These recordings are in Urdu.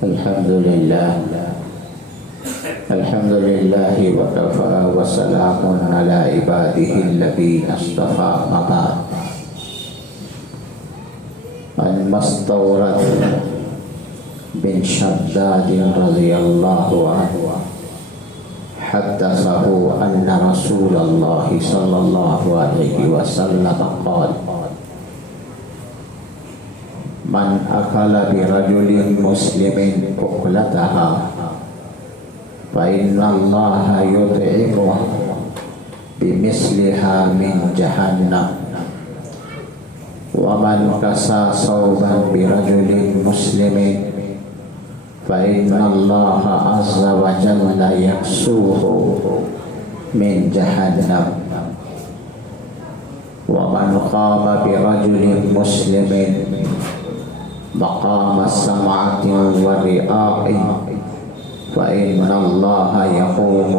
الحمد لله وكفى وسلام على عباده الذين اصطفى بعد. عن مستورد بن شداد رضي الله عنه حدثه أن رسول الله صلى الله عليه وسلم قال: من أكل برجل مسلم أكلتها فإن الله يطعمه بمثلها من جهنم، ومن كسى ثوبا برجل مسلم فإن الله عز وجل يكسوه من جهنم، ومن قام برجل مسلم مقام سمعة ورئاء فإن الله يقوم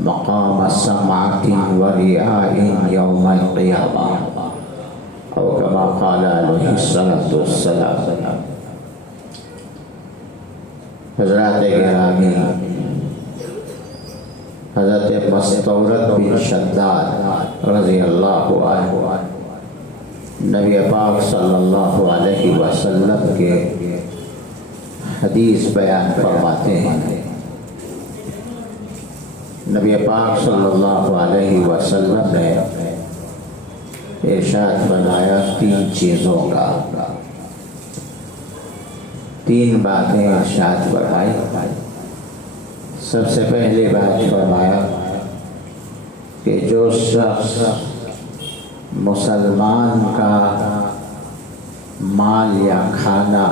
مقام سمعة ورئاء يوم القيامة، أو كما قال عليه الصلاة والسلام. حضرات گرامی، حضرت مستورد بن شداد رضی اللہ عنہ نبی پاک صلی اللہ علیہ وسلم کے حدیث بیان فرماتے ہیں. نبی پاک صلی اللہ علیہ وسلم نے ارشاد فرمایا تین چیزوں کا، تین باتیں ارشاد فرمائی. سب سے پہلے بات فرمایا کہ جو شخص مسلمان کا مال یا کھانا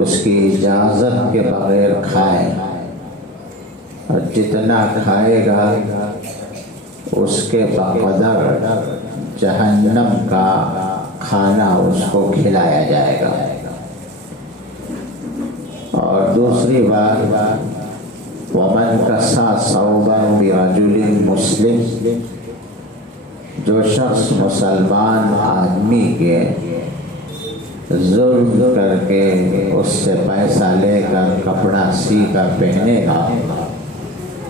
اس کی اجازت کے بغیر کھائے اور جتنا کھائے گا اس کے بقدر جہنم کا کھانا اس کو کھلایا جائے گا. اور دوسری بات وَمَنْ كَسَى ثَوْبًا بِرَجُلٍ مُسْلِمٍ، جو شخص مسلمان آدمی کے ظلم کر کے اس سے پیسہ لے کر کپڑا سی کر پہنے گا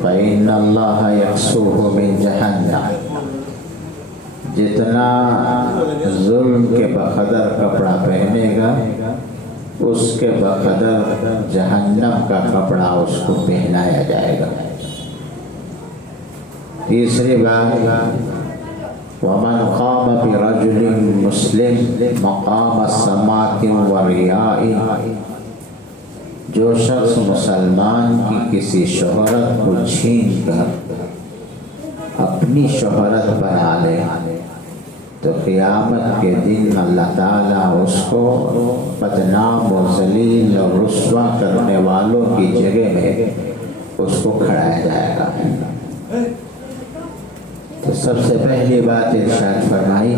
فَإِنَّ اللَّهَ يَكْسُوهُ مِنْ جَهَنَّمَ، جتنا ظلم کے بقدر کپڑا پہنے گا اس کے بقدر جہنم کا کپڑا اس کو پہنایا جائے گا. تیسری بات وَمَنْ قَامَ بِرَجُلٍ مُسْلِمٍ مَقَامَ سَمَاعٍ وَرِيَاءٍ، جو شخص مسلمان کی کسی شہرت کو چھین کر اپنی شہرت بنا لے تو قیامت کے دن اللہ تعالیٰ اس کو بدنام و ذلیل اور رسوا کرنے والوں کی جگہ میں اس کو کھڑایا جائے گا. تو سب سے پہلی بات ارشاد فرمائی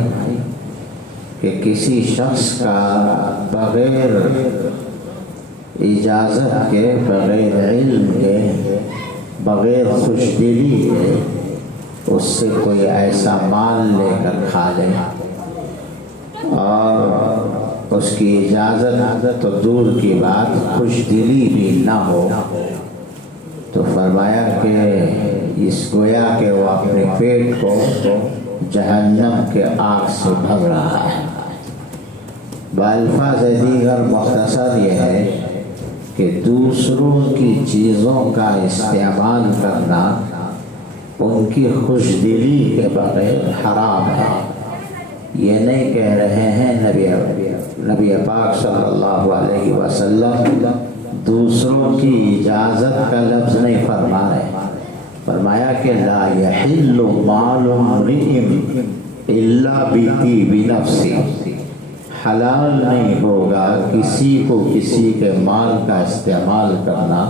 کہ کسی شخص کا بغیر اجازت کے، بغیر علم کے، بغیر خوش دلی کے اس سے کوئی ایسا مال لے کر کھا لے اور اس کی اجازت تو دور کی بات خوش دلی بھی نہ ہو، تو فرمایا کہ اس گویا کہ وہ اپنے پیٹ کو جہنم کے آگ سے بھر رہا ہے. بالفاظ دیگر مختصر یہ ہے کہ دوسروں کی چیزوں کا استعمال کرنا ان کی خوش دلی کے بغیر حرام ہے. یہ نہیں کہہ رہے ہیں نبی پاک صلی اللہ علیہ وسلم دوسروں کی اجازت کا لفظ نہیں فرما رہے، فرمایا کہ لا يحل مال امرئ الا بطیب نفس، حلال نہیں ہوگا کسی کو کسی کے مال کا استعمال کرنا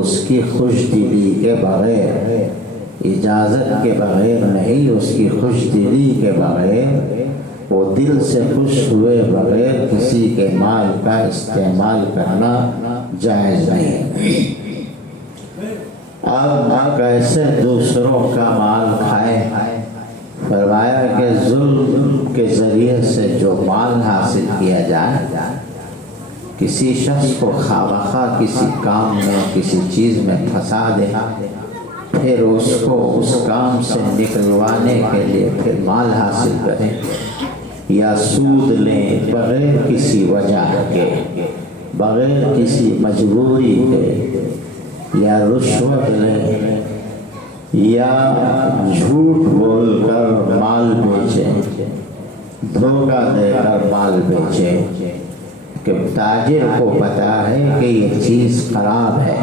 اس کی خوش دلی کے بغیر، اجازت کے بغیر نہیں، اس کی خوش دلی کے بغیر، وہ دل سے خوش ہوئے بغیر کسی کے مال کا استعمال کرنا جائز نہیں. اب کیسے دوسروں کا مال کھائے؟ فرمایا کہ ظلم کے ذریعے سے جو مال حاصل کیا جائے کسی شخص کو خواہ کسی کام میں کسی چیز میں پھنسا دے، پھر اس کو اس کام سے نکلوانے کے لیے پھر مال حاصل کریں یا سود لیں بغیر کسی وجہ کے، بغیر کسی مجبوری کے، یا رشوت لیں یا جھوٹ بول کر مال بیچیں، دھوکہ دے کر مال بیچیں، کہ تاجر کو پتا ہے کہ یہ چیز خراب ہے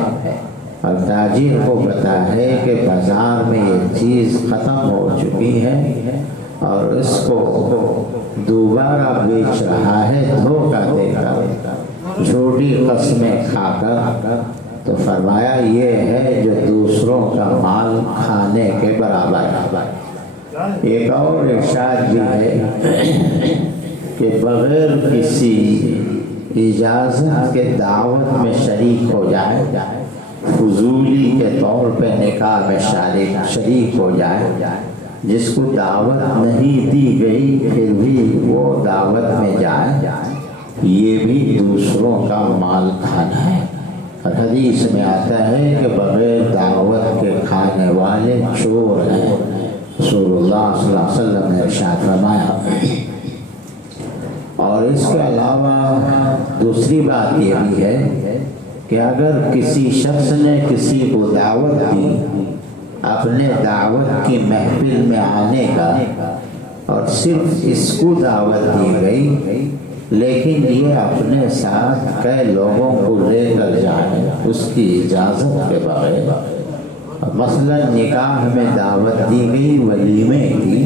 اور تاجر کو پتا ہے کہ بازار میں یہ چیز ختم ہو چکی ہے اور اس کو دوبارہ بیچ رہا ہے دھوکہ دے کر، جھوٹی قسمیں کھا کر، تو فرمایا یہ ہے جو دوسروں کا مال کھانے کے برابر ہے۔ ایک اور ارشاد بھی ہے کہ بغیر کسی اجازت کے دعوت میں شریک ہو جائے، فضولی کے طور پہ نکاح میں شریک ہو جائے، جس کو دعوت نہیں دی گئی پھر بھی وہ دعوت میں جائے، یہ بھی دوسروں کا مال کھانا ہے۔ اور حدیث میں آتا ہے کہ بغیر دعوت کے کھانے والے چور ہیں، رسول اللہ صلی اللہ علیہ وسلم نے ارشاد فرمایا۔ اور اس کے علاوہ دوسری بات یہ بھی ہے کہ اگر کسی شخص نے کسی کو دعوت دی، اپنے دعوت کی محفل میں آنے کا، اور صرف اس کو دعوت دی گئی لیکن یہ اپنے ساتھ کئی لوگوں کو لے کر جائے اس کی اجازت کے بغیر، مثلا نکاح میں دعوت دی گئی ولیمے کی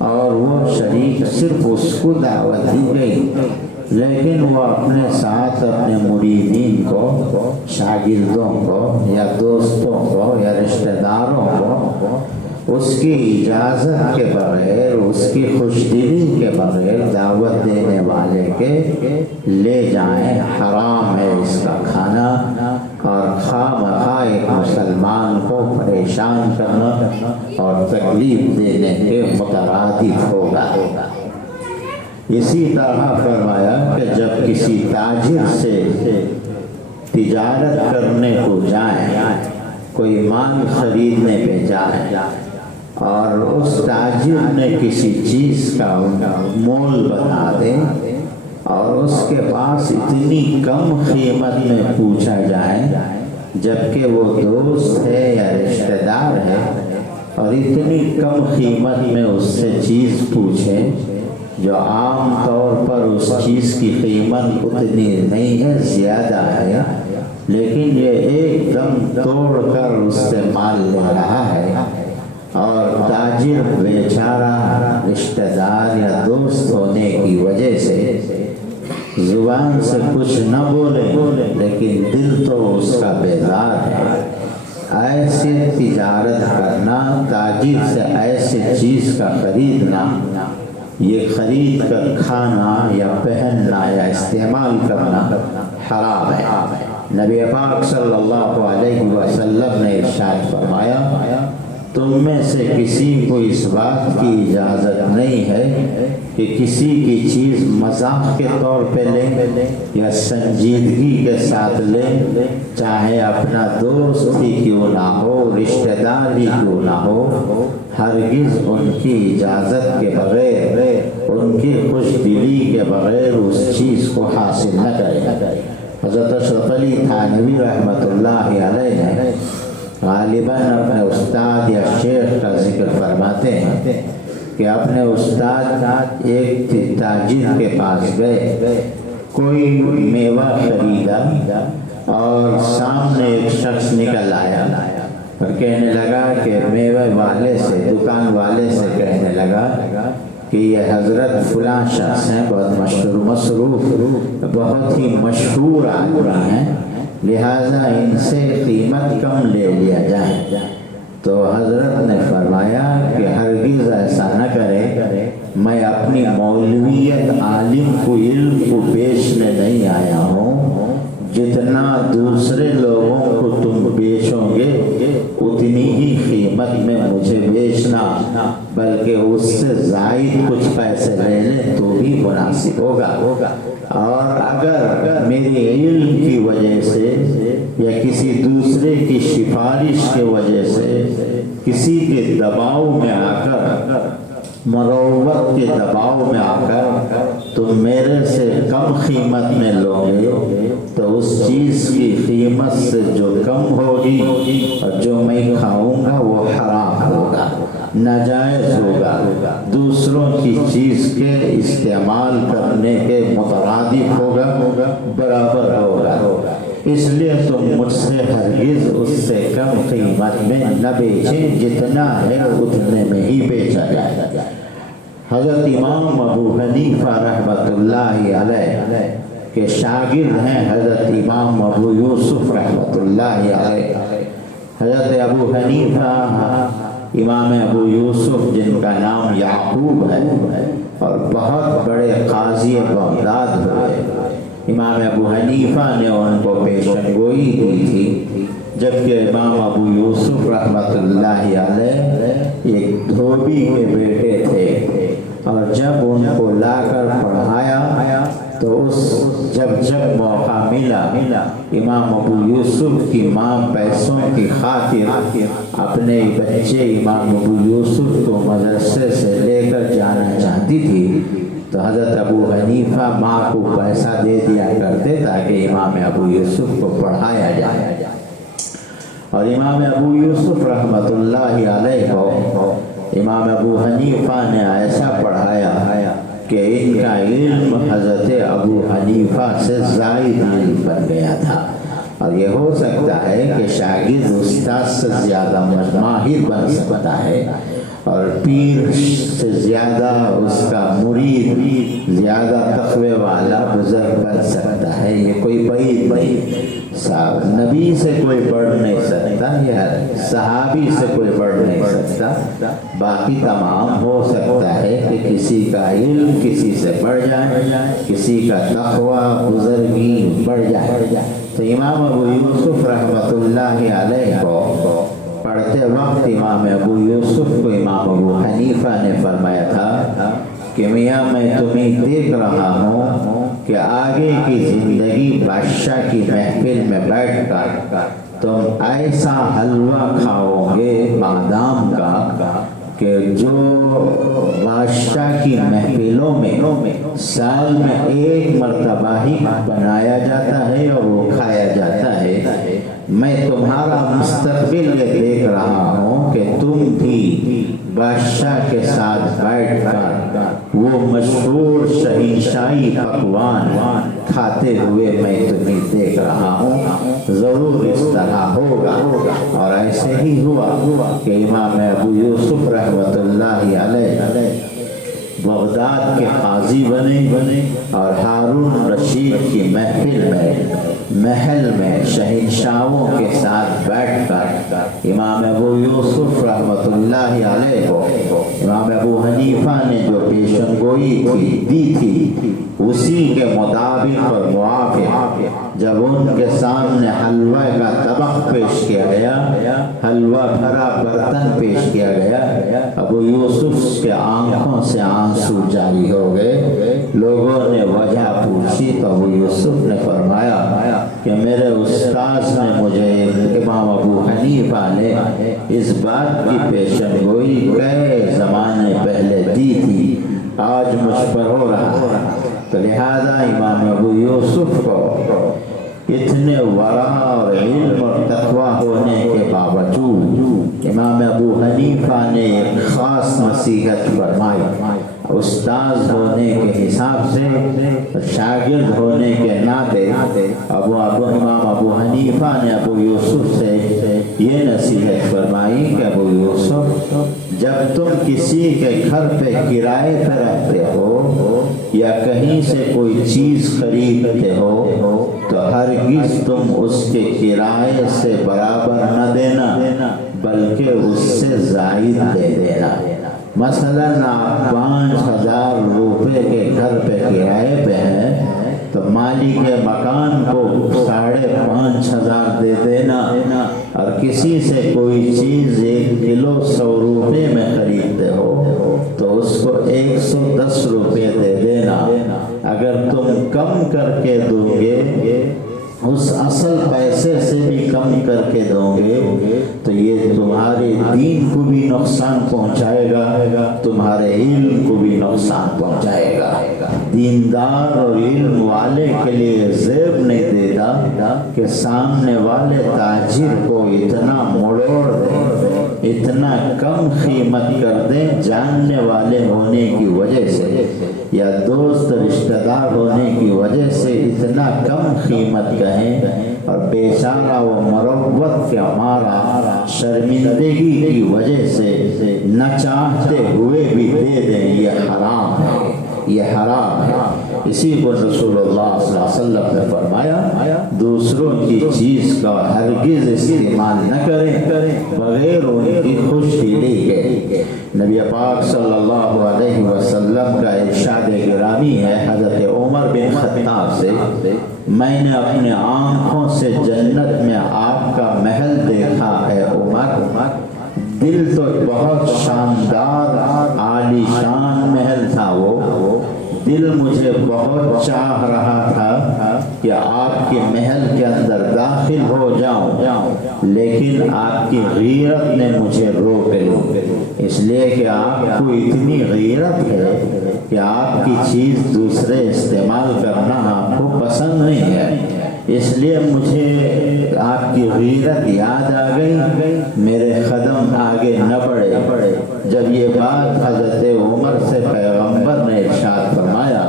اور وہ شریک صرف اس کو دعوت دی گئی لیکن وہ اپنے ساتھ اپنے مریدین کو، شاگردوں کو یا دوستوں کو یا رشتہ داروں کو اس کی اجازت کے بغیر، اس کی خوش دلی کے بغیر دعوت دینے والے کے لے جائیں، حرام ہے اس کا کھانا، اور خواہ مخواہ ایک مسلمان کو پریشان کرنا اور تکلیف دینے کے مترادف ہوگا۔ اسی طرح فرمایا کہ جب کسی تاجر سے تجارت کرنے کو جائیں، کوئی مال خریدنے پہ جائیں اور اس تاجر نے کسی چیز کا مول بتا دے اور اس کے پاس اتنی کم قیمت میں پوچھا جائے جبکہ وہ دوست ہے یا رشتہ دار ہے، اور اتنی کم قیمت میں اس سے چیز پوچھے جو عام طور پر اس چیز کی قیمت اتنی نہیں ہے، زیادہ ہے، لیکن یہ ایک دم توڑ کر اس سے مال لے رہا ہے، اور تاجر بیچارہ رشتہ دار یا دوست ہونے کی وجہ سے زبان سے کچھ نہ بولے لیکن دل تو اس کا بیدار ہے۔ ایسے تجارت کرنا، تاجر سے ایسے چیز کا خریدنا، یہ خرید کر کھانا یا پہننا یا استعمال کرنا حرام ہے۔ نبی پاک صلی اللہ علیہ وسلم نے ارشاد فرمایا، تم میں سے کسی کو اس بات کی اجازت نہیں ہے کہ کسی کی چیز مذاق کے طور پہ لے یا سنجیدگی کے ساتھ لے، چاہے اپنا دوست ہی کیوں نہ ہو، رشتہ دار ہی کیوں نہ ہو، ہرگز ان کی اجازت کے بغیر، ان کی خوش دلی کے بغیر اس چیز کو حاصل نہ کرے۔ حضرت اشرف علی تھانوی رحمۃ اللہ علیہ نے غالباً اپنے استاد یا شیخ کا ذکر فرماتے ہیں کہ اپنے استاد ایک تاجر کے پاس گئے، کوئی میوہ خریدا اور سامنے ایک شخص نکل آیا اور کہنے لگا کہ میوہ والے سے، دکان والے سے کہنے لگا کہ یہ حضرت فلاں شخص ہیں، بہت مصروف، بہت ہی مشہور آدمی ہیں، لہٰذا ان سے قیمت کم لے لیا جائے۔ تو حضرت نے فرمایا کہ ہرگز ایسا نہ کرے، میں اپنی مولویت عالم کو علم کو بیچنے نہیں آیا ہوں، جتنا دوسرے لوگوں کو تم بیچو گے اتنی ہی قیمت میں مجھے بیچنا، بلکہ اس سے زائد کچھ پیسے لے لیں تو بھی مناسب ہوگا۔ اور اگر میرے علم کی وجہ سے یا کسی دوسرے کی سفارش کی وجہ سے کسی کے دباؤ میں آ کر، مروت کے دباؤ میں آ کر تم میرے سے کم قیمت میں لو گے تو اس چیز کی قیمت سے جو کم ہوگی اور جو میں کھاؤں گا وہ حرام ہوگا، ناجائز ہوگا، دوسروں کی چیز کے استعمال کرنے کے مترادف ہوگا، برابر ہوگا۔ اس لیے تم مجھ سے ہرگز اس سے کم قیمت میں نہ بیچیں، جتنا ہے اتنے میں ہی بیچا جائے۔ حضرت امام ابو حنیفہ رحمۃ اللہ علیہ کے شاگرد ہیں حضرت امام ابو یوسف رحمۃ اللہ علیہ۔ حضرت ابو حنیفہ امام ابو یوسف جن کا نام یعقوب ہے اور بہت بڑے قاضی بغداد ہوئے، امام ابو حنیفہ نے ان کو پیشن گوئی دی تھی، جبکہ امام ابو یوسف رحمۃ اللہ علیہ ایک دھوبی کے بیٹے تھے، اور جب ان کو لا کر پڑھایا تو جب موقع ملا امام ابو یوسف کی ماں پیسوں کی خاطر اپنے بچے امام ابو یوسف کو مدرسے سے لے کر جانا چاہتی تھی، تو حضرت ابو حنیفہ ماں کو پیسہ دے دیا کرتے تاکہ امام ابو یوسف کو پڑھایا جائے۔ اور امام ابو یوسف رحمۃ اللہ علیہ کو امام ابو حنیفہ نے ایسا پڑھایا کہ ان کا علم حضرت ابو حنیفہ سے زائد علم بن گیا تھا، اور یہ ہو سکتا ہے کہ شاگرد استاد سے زیادہ ماہر بن سکتا ہے، اور پیر سے زیادہ اس کا مرید زیادہ تقوی والا بزرگ بن سکتا ہے۔ یہ کوئی بعید نہیں، نبی سے کوئی بڑھ نہیں سکتا یا صحابی سے کوئی بڑھ نہیں سکتا، باقی تمام ہو سکتا ہے کہ کسی کا علم کسی سے بڑھ جائے، کسی کا تقوی بزرگی بڑھ جائے۔ تو امام ابو یوسف رحمۃ اللہ علیہ کو پڑھتے وقت امام ابو یوسف کو امام ابو حنیفہ نے فرمایا تھا کہ میاں میں تمہیں دیکھ رہا ہوں کہ آگے کی زندگی بادشاہ کی محفل میں بیٹھ کر تم ایسا حلوہ کھاؤ گے بادام کا کہ جو بادشاہ کی محفلوں میں سال میں ایک مرتبہ ہی بنایا جاتا ہے اور وہ کھایا جاتا ہے۔ میں تمہارا مستقبل یہ دیکھ رہا ہوں کہ تم بھی بادشاہ کے ساتھ بیٹھ کر وہ مشہور شہنشاہی پکوان کھاتے ہوئے میں تمہیں دیکھ رہا ہوں، ضرور اس طرح ہوگا۔ اور ایسے ہی ہوا کہ امام ابو یوسف رحمۃ اللہ علیہ بغداد کے قاضی بنے اور ہارون رشید کی محل میں شہنشاہوں کے ساتھ بیٹھ کر امام ابو یوسف رحمۃ اللہ علیہ کو امام ابو حنیفہ نے جو پیشن گوئی دی تھی اسی کے مطابق اور موافق جب ان کے سامنے حلوہ کا طبق پیش کیا گیا، حلوہ بھرا برتن پیش کیا گیا، ابو یوسف کے آنکھوں سے آنسو جاری ہو گئے۔ لوگوں نے وجہ پوچھی تو ابو یوسف نے فرمایا کہ میرے استاذ نے مجھے، امام ابو حنیفہ نے اس بات کی پیشن گوئی کئی زمانے پہلے دی تھی، آج مجھ پر ہو رہا ہے۔ تو لہذا امام ابو یوسف کو اتنے ورع اور علم اور تقوی ہونے کے باوجود امام ابو حنیفہ نے ایک خاص نصیحت فرمائی۔ استاذ ہونے کے حساب سے، شاگرد ہونے کے ناطے امام ابو حنیفہ نے ابو یوسف سے یہ نصیحت فرمائی کہ ابو یوسف، جب تم کسی کے گھر پہ کرائے پہ رہتے ہو یا کہیں سے کوئی چیز خریدتے ہو تو ہرگز تم اس کے کرائے سے برابر نہ دینا بلکہ اس سے زائد دے دینا۔ مثلاً آپ 5,000 روپے کے گھر پہ کرائے پہ ہیں تو مالک مکان کو 5,500 دے دینا، اور کسی سے کوئی چیز 1 کلو 100 روپے میں خریدتے ہو تو اس کو 110 روپے دے دینا۔ اگر تم کم کر کے دو گے، اس اصل پیسے سے بھی کم کر کے دو گے تو یہ تمہارے دین کو بھی نقصان پہنچائے گا، تمہارے علم کو بھی نقصان پہنچائے گا۔ دیندار اور علم والے کے لیے زیب نہیں دیتا کہ سامنے والے تاجر کو اتنا موڑ دیں، اتنا کم قیمت کر دیں جاننے والے ہونے کی وجہ سے یا دوست رشتہ دار ہونے کی وجہ سے اتنا کم قیمت کہیں، اور بیچارہ وہ مروت کے ہمارا شرمندگی کی وجہ سے نہ چاہتے ہوئے بھی دے دیں، یہ حرام ہے، یہ حرام ہے۔ اسی کو رسول اللہ صلی اللہ علیہ وسلم نے فرمایا دوسروں کی چیز کا ہرگز استعمال نہ کریں بغیر ان کی خوش دلی کے۔ نبی پاک صلی اللہ علیہ وسلم کا ارشاد گرامی ہے حضرت عمر بن خطاب سے، میں نے اپنے آنکھوں سے جنت میں آپ کا محل دیکھا ہے عمر، دل تو بہت شاندار عالی شان محل تھا، وہ دل مجھے بہت چاہ رہا تھا کہ آپ کے محل کے اندر داخل ہو جاؤں، لیکن آپ کی غیرت نے مجھے روک لی، اس لیے کہ آپ کو اتنی غیرت ہے کہ آپ کی چیز دوسرے استعمال کرنا آپ کو پسند نہیں ہے، اس لیے مجھے آپ کی غیرت یاد آ گئی، میرے قدم آگے نہ بڑھے۔ جب یہ بات حضرت عمر سے پیغمبر نے ارشاد فرمایا،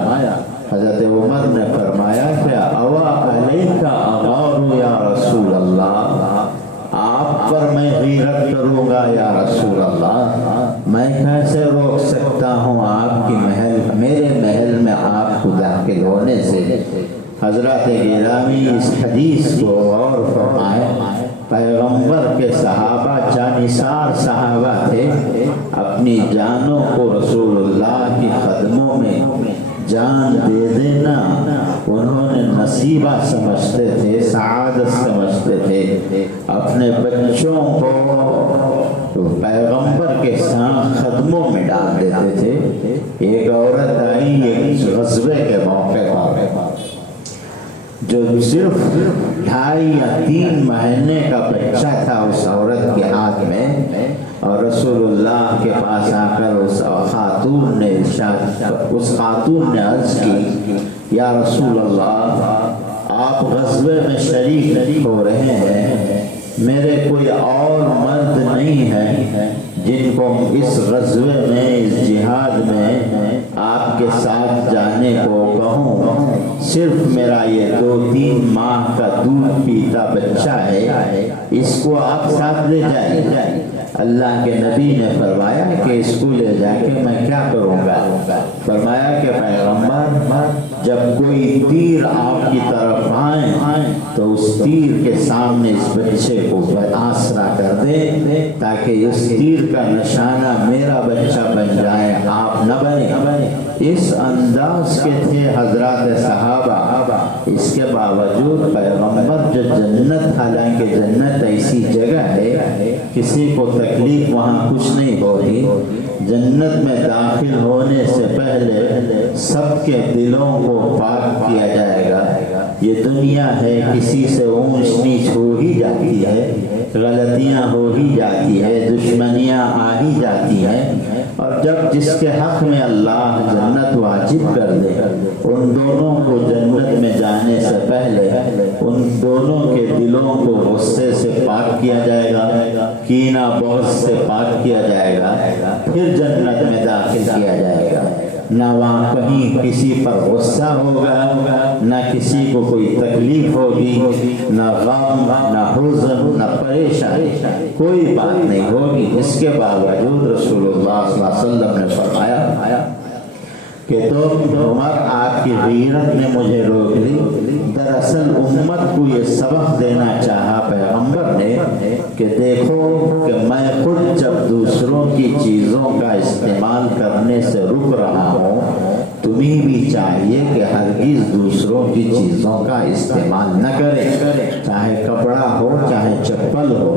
حضرت عمر نے فرمایا کہ اوا علیک اغار یا رسول اللہ، آپ پر میں غیرت کروں گا یا رسول اللہ، میں کیسے روک سکتا ہوں آپ کی محل، میرے محل میں آپ کو داخل ہونے سے۔ حضرات گرامی اس حدیث کو غور فرمائیں، پیغمبر کے صحابہ جانثار صحابہ تھے، اپنی جانوں کو رسول اللہ کی قدموں میں جان دے دینا انہوں نے نصیبہ سمجھتے تھے، سعادت سمجھتے تھے، اپنے بچوں کو پیغمبر کے ساتھ قدموں میں ڈال دیتے تھے۔ ایک عورت آئی ایک غزوے کے موقع پر، جو صرف 2.5 یا 3 مہینے کا بچہ تھا اس عورت کے ہاتھ میں، اور رسول اللہ کے پاس آ کر اس خاتون نے عرض کی یا رسول اللہ آپ غزوے میں شریک ہو رہے ہیں، میرے کوئی اور مرد نہیں ہے جن کو اس غزوے میں اس جہاد میں آپ کے ساتھ جانے کو کہوں، صرف میرا یہ 2-3 ماہ کا دودھ پیتا بچہ ہے، اس کو آپ ساتھ لے جائیں۔ اللہ کے نبی نے فرمایا کہ اس کو لے جا کے میں کیا کروں گا؟ فرمایا کہ پیغمبر جب کوئی تیر آپ کی طرف آئے تو اس تیر کے سامنے اس بچے کو آسرا کر دیں تاکہ اس تیر کا نشانہ میرا بچہ بن جائے، آپ نہ بنے۔ اس انداز کے تھے حضرات صحابہ۔ اس کے باوجود پیغمبر جو جنت، حالانکہ جنت ایسی جگہ ہے کسی کو تکلیف وہاں کچھ نہیں ہوگی، جنت میں داخل ہونے سے پہلے سب کے دلوں کو پاک کیا جائے گا۔ یہ دنیا ہے، کسی سے اونچ نیچ ہو ہی جاتی ہے، غلطیاں ہو ہی جاتی ہے، دشمنیاں آ ہی جاتی ہیں، اور جب جس کے حق میں اللہ جنت واجب کر دے ان دونوں کو جنت میں جانے سے پہلے ان دونوں کے دلوں کو غصے سے پاک کیا جائے گا، کینہ بغض سے پاک کیا جائے گا، پھر جنت میں داخل کیا جائے گا۔ نہ وہاں کہیں کسی پر غصہ ہوگا، نہ کسی کو کوئی تکلیف ہوگی، نہ غم، نہ حزن، نہ پریشانی، کوئی بات نہیں ہوگی۔ اس کے باوجود رسول اللہ صلی اللہ علیہ وسلم نے فرمایا کہ تم عمر آپ کی غیرت نے مجھے روک لی. دراصل امت کو یہ سبق دینا چاہا پیغمبر نے کہ دیکھو کہ میں خود جب دوسروں کی چیزوں کا استعمال کرنے سے رک رہا ہوں، تمہیں بھی چاہیے کہ ہرگز دوسروں کی چیزوں کا استعمال نہ کرے، چاہے کپڑا ہو چاہے چپل ہو.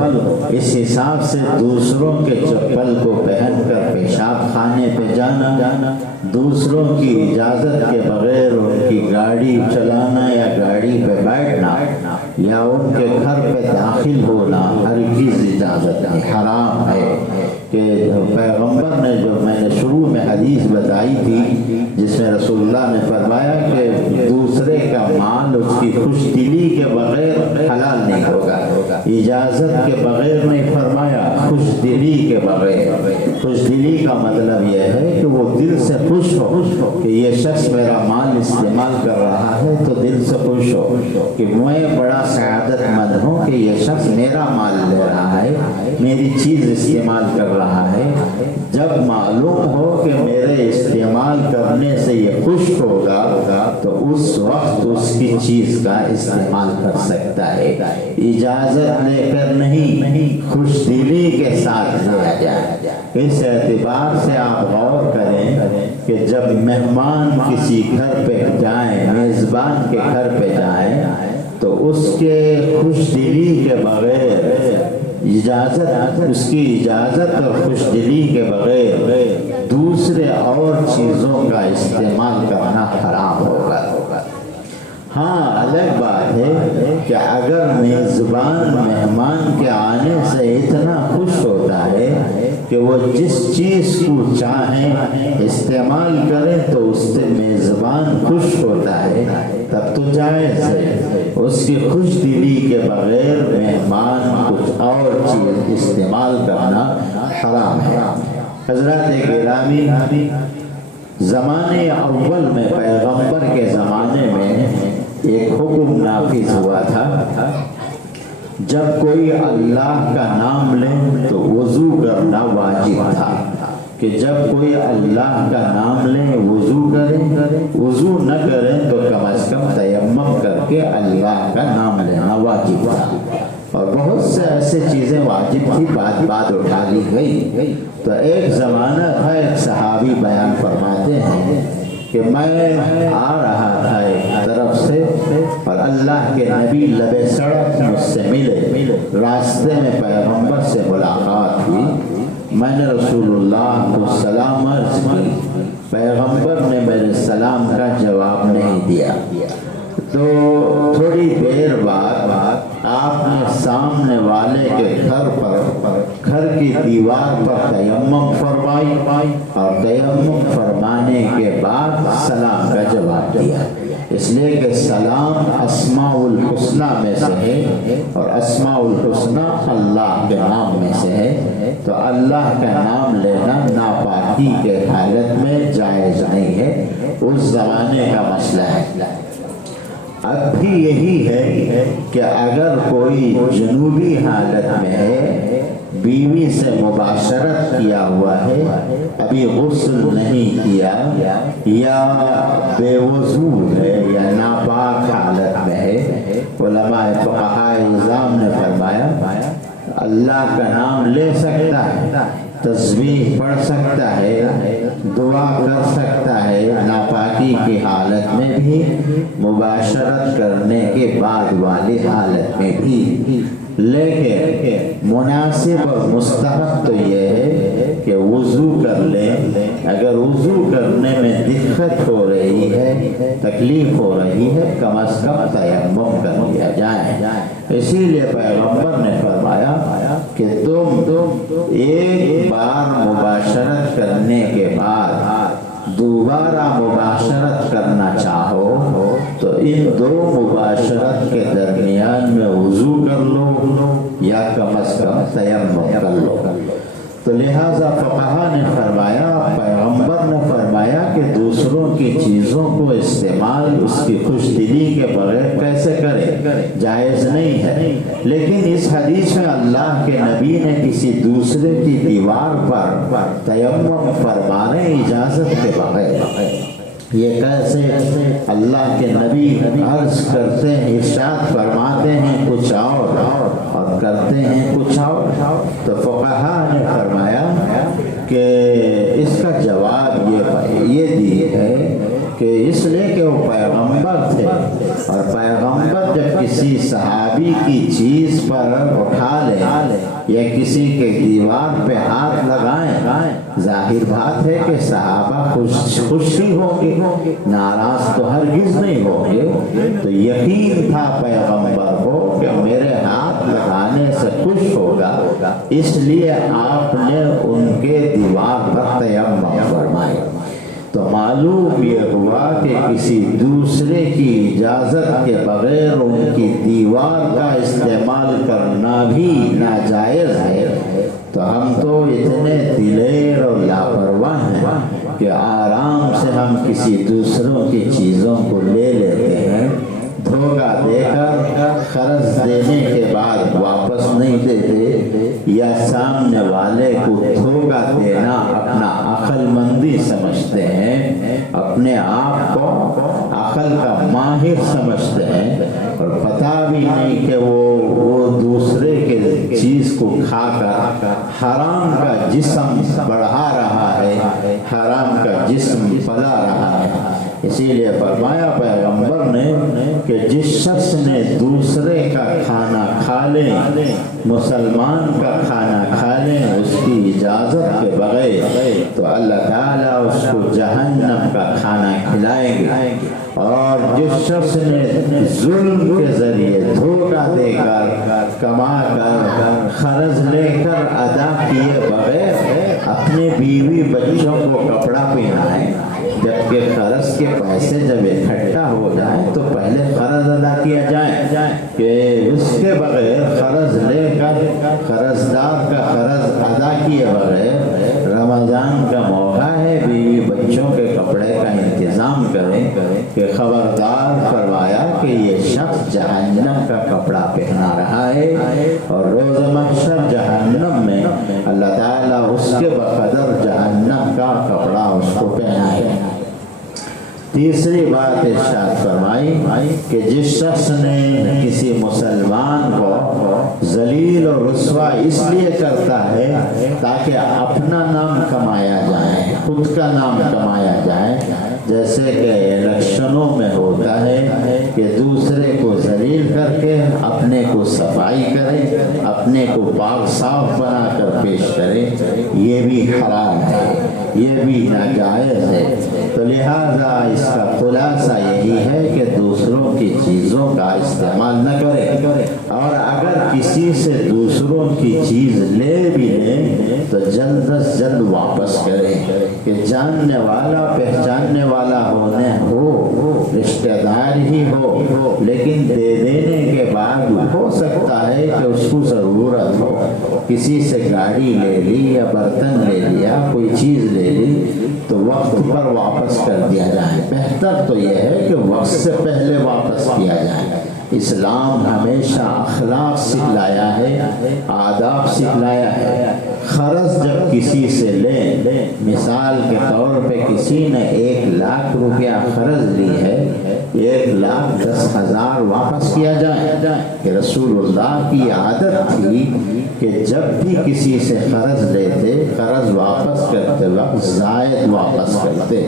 اس حساب سے دوسروں کے چپل کو پہن کر پیشاب خانے پہ جانا، دوسروں کی اجازت کے بغیر ان کی گاڑی چلانا یا گاڑی پہ بیٹھنا یا ان کے گھر پہ داخل ہونا ہرگز اجازت نہیں، حرام ہے. کہ پیغمبر نے جو میں نے شروع میں حدیث بتائی تھی جس میں رسول اللہ نے فرمایا کہ دوسرے کا مال اس کی خوش دلی کے بغیر حلال نہیں ہوگا، اجازت کے بغیر نہیں فرمایا، خوش دلی کے بغیر. خوش دلی کا مطلب یہ ہے کہ وہ دل سے خوش ہو کہ یہ شخص میرا مال استعمال کر رہا ہے، تو دل سے خوش ہو کہ میں بڑا سعادت مند ہوں کہ یہ شخص میرا مال لے رہا ہے، میری چیز استعمال کر رہا ہے. جب معلوم ہو کہ میرے استعمال کرنے سے یہ خوش ہوگا تو اس وقت اس کی چیز کا استعمال کر سکتا ہے، اجازت لے کر نہیں، خوش دلی کے ساتھ لیا جائے. اس اعتبار سے آپ غور کریں کہ جب مہمان کسی گھر پہ جائیں، میزبان کے گھر پہ جائیں، تو اس کے خوش دلی کے بغیر اس کی اجازت اور خوش دلی کے بغیر دوسرے اور چیزوں کا استعمال کرنا حرام ہوگا. ہاں الگ بات ہے کہ اگر میزبان مہمان کے آنے سے اتنا خوش ہوتا ہے کہ وہ جس چیز کو چاہیں استعمال کریں تو اس سے میزبان خوش ہوتا ہے، تب تو جائز ہے. اس کی خوش دلی کے بغیر مہمان کچھ اور چیز استعمال کرنا حرام ہے. حضرات گرامی، زمانے اول میں پیغمبر کے زمانے میں ایک حکم نافذ ہوا تھا، جب کوئی اللہ کا نام لے تو وضو کرنا واجب تھا. کہ جب کوئی اللہ کا نام لے وضو کرے، وضو نہ کرے تو کم از کم تیمم کر کے اللہ کا نام لینا واجب تھا. اور بہت سے ایسے چیزیں واجب تھی، بعد اٹھا لی گئی. تو ایک زمانہ تھا، ایک صحابی بیان فرماتے ہیں کہ میں آ رہا تھا ایک طرف سے اور اللہ کے نبی لبے سڑک مجھ سے ملے، راستے میں پیغمبر سے ملاقات ہوئی. میں نے رسول اللہ کو سلام عرض کی، پیغمبر نے میرے سلام کا جواب نہیں دیا. تو تھوڑی دیر بعد آپ نے سامنے والے کے گھر کی دیوار پر تیمم فرمائی اور تیمم فرمانے کے بعد سلام کا جواب دیا. اس لیے کہ سلام اسماء الحسنہ میں سے ہے اور اسماء الحسنہ اللہ کے نام میں سے ہے، تو اللہ کا نام لینا ناپاکی کے حالت میں جائز نہیں ہے. اس زمانے کا مسئلہ ہے. اب بھی یہی ہے کہ اگر کوئی جنوبی حالت میں ہے، بیوی سے مباشرت کیا ہوا ہے، ابھی غسل نہیں کیا یا بے وضو ہے یا ناپاک حالت میں ہے، علماء فقہاء نظام نے فرمایا اللہ کا نام لے سکتا ہے، تسبیح پڑھ سکتا ہے، دعا کر سکتا ہے، ناپاکی کی حالت میں بھی، مباشرت کرنے کے بعد والی حالت میں بھی. لیکن مناسب اور مستحب تو یہ ہے کہ وضو کر لیں. اگر وضو کرنے میں دقت ہو رہی ہے، تکلیف ہو رہی ہے، کم از کم تیمم کر لیا جائے. اسی لیے پیغمبر نے فرمایا کہ تم ایک بار مباشرت کرنے کے بعد دوبارہ مباشرت کرنا چاہو تو ان دو مباشرت کے درمیان میں وضو کر لو یا کم از کم تیمم کر لو. تو لہذا فقہا نے فرمایا، پیغمبر نے فرمایا کہ دوسروں کی چیزوں کو استعمال اس کی خوش دلی کے بغیر کیسے کرے، جائز نہیں ہے. لیکن اس حدیث میں اللہ کے نبی نے کسی دوسرے کی دیوار پر تیمم فرمانے اجازت کے بغیر یہ کیسے؟ اللہ کے نبی عرض کرتے ہیں، ارشاد فرماتے ہیں کچھ اور کرتے ہیں کچھ اور۔ تو فقہاء نے فرمایا کہ اس کا جواب یہ دیے ہے کہ اس لیے کہ وہ پیغمبر تھے، اور پیغمبر جب کسی صحابی کی چیز پر اٹھا لے یا کسی کے دیوار پہ ہاتھ لگائیں، ظاہر بات ہے کہ صحابہ خوشی ہوگی، ناراض تو ہرگز نہیں ہوں گے۔ تو یقین تھا پیغمبر کو کہ میرے ہاتھ لگانے سے خوش ہوگا، اس لیے آپ نے ان کے دیوار پر تیمم فرمائی۔ تو معلوم یہ ہوا کہ کسی دوسرے کی اجازت کے بغیر ان کی دیوار کا استعمال کرنا بھی ناجائز ہے۔ تو ہم تو اتنے دلیر اور لاپرواہ ہیں کہ آرام سے ہم کسی دوسروں کی چیزوں کو لے لیتے ہیں، دھوکہ دے کر قرض دینے کے بعد واپس نہیں دیتے، یا سامنے والے کو دھوکہ دینا اپنا عقل مندی سمجھتے ہیں، اپنے آپ کو عقل کا ماہر سمجھتے ہیں، اور پتہ بھی نہیں کہ وہ دوسرے کے چیز کو کھا کر حرام کا جسم بڑھا رہا ہے، حرام کا جسم پلا رہا ہے۔ اسی لیے فرمایا پیغمبر نے کہ جس شخص نے دوسرے کا کھانا کھا لے، مسلمان کا کھانا کھا لے اس کی اجازت کے بغیر، تو اللہ تعالیٰ اس کو جہنم کا کھانا کھلائیں گے۔ اور جس شخص نے ظلم کے ذریعے دھوکہ دے کر کما کر قرض لے کر ادا کیے بغیر اپنے بیوی بچوں کو کپڑا پہنائے، جبکہ قرض کے پیسے جب اکٹھا ہو جائیں تو پہلے قرض ادا کیا جائے، کہ اس کے بغیر قرض لے کر قرضدار کا قرض ادا کیے بغیر رمضان کا موقع ہے، بیوی بچوں کے کپڑے کا انتظام کریں، کہ خبردار فرمایا کہ یہ شخص جہنم کا کپڑا پہنا رہا ہے، اور روز محشر جہنم میں اللہ تعالیٰ اس کے بقدر جہنم کا کپڑا اس کو پہنائے۔ تیسری بات ارشاد فرمائی کہ جس شخص نے کسی مسلمان کو ذلیل اور رسوا اس لیے کرتا ہے تاکہ اپنا نام کمایا جائے، خود کا نام کمایا جائے، جیسے کہ الیکشنوں میں ہوتا ہے کہ دوسرے کو ذلیل کر کے اپنے کو صفائی کرے، اپنے کو پاک صاف بنا کر پیش کرے، یہ بھی حرام ہے، یہ بھی ناجائز ہے۔ تو لہذا اس کا خلاصہ یہی ہے کہ دوسروں کی چیزوں کا استعمال نہ کرے، اور اگر کسی سے دوسروں کی چیز لے بھی لیں تو جلد از جلد واپس کرے، کہ جاننے والا پہچاننے والا ہونے ہو، رشتہ دار ہی ہو، لیکن دے دینے کے بعد ہو سکتا ہے کہ اس کو ضرورت ہو، کسی سے گاڑی لے لی یا برتن لے لیا، کوئی چیز لے لی، تو وقت پر واپس کر دیا جائے۔ بہتر تو یہ ہے کہ وقت سے پہلے واپس کیا جائے۔ اسلام ہمیشہ اخلاق سکھلایا ہے، آداب سکھلایا ہے۔ قرض جب کسی سے لیں، مثال کے طور پہ کسی نے 1,00,000 روپیہ قرض لی ہے، 1,10,000 واپس کیا جائے، کہ رسول اللہ کی عادت تھی کہ جب بھی کسی سے قرض لیتے، قرض واپس کرتے وقت زائد واپس کرتے۔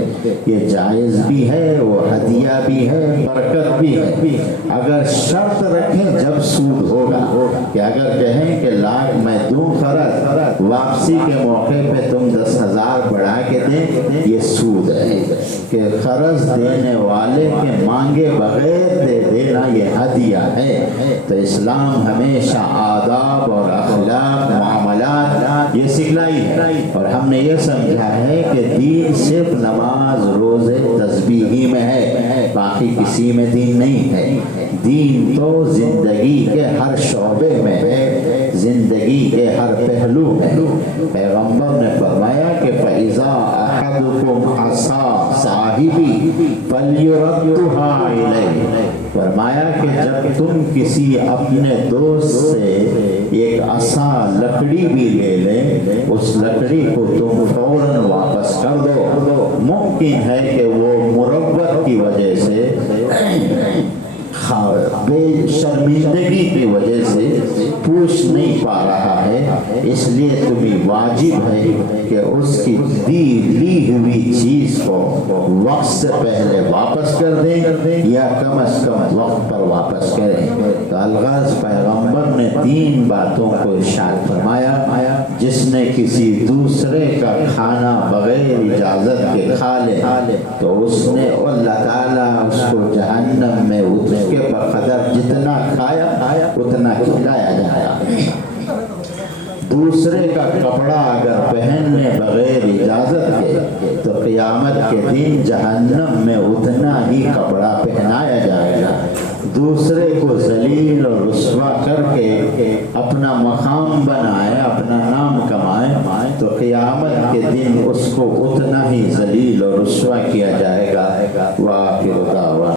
یہ جائز بھی ہے، وہ ہدیہ بھی ہے، برکت بھی ہے۔ اگر شرط رکھیں جب سود ہوگا، کہ اگر کہیں کہ 1,00,000 میں دوں قرض، واپسی کے موقع پہ تم 10,000 بڑھا کے دیں، یہ سود ہے۔ کہ قرض دینے والے کے مانگے بغیر دے دینا یہ ہدیہ ہے۔ تو اسلام ہمیشہ آداب اور اخلاق، معاملات یہ سکھلائی ہے، اور ہم نے یہ سمجھا ہے کہ دین صرف نماز، روزے، تسبیح ہی میں ہے، باقی کسی میں دین نہیں ہے۔ دین تو زندگی کے ہر شعبے میں ہے، زندگی کے ہر پہلو میں۔ پیغمبر نے فرمایا کہ فَإِذَا أَحَدُكُمْ عَصَا صَاحِبِهِ فَلْيُرَدُّهَا إِلَيْهِ۔ فرمایا کہ جب تم کسی اپنے دوست سے ایک عصا لکڑی بھی لے لیں، اس لکڑی کو تم فوراً واپس کر دو۔ ممکن ہے کہ وہ بے شرمندگی کی وجہ سے پوچھ نہیں پا رہا ہے، اس لیے تمہیں واجب ہے کہ اس کی لی ہوئی چیز کو وقت سے پہلے واپس کر دیں یا کم از کم وقت پر واپس کریں۔ تو الغرض پیغمبر نے 3 باتوں کو ارشاد فرمایا، جس نے کسی دوسرے کا کھانا بغیر اجازت کے کھا لے تو اس نے اللہ تعالیٰ اس کو جہنم میں اس کے بقدر جتنا کھایا اتنا کھلایا جاتا ہے۔ دوسرے کا کپڑا اگر پہن لے بغیر اجازت کے تو قیامت کے دن جہنم میں اتنا ہی کپڑا پہنایا جائے گا۔ دوسرے کو ذلیل اور رسوا کر کے اپنا مقام بنائے، اپنا نام کمائے تو قیامت کے دن اس کو اتنا ہی ذلیل اور رسوا کیا جائے گا۔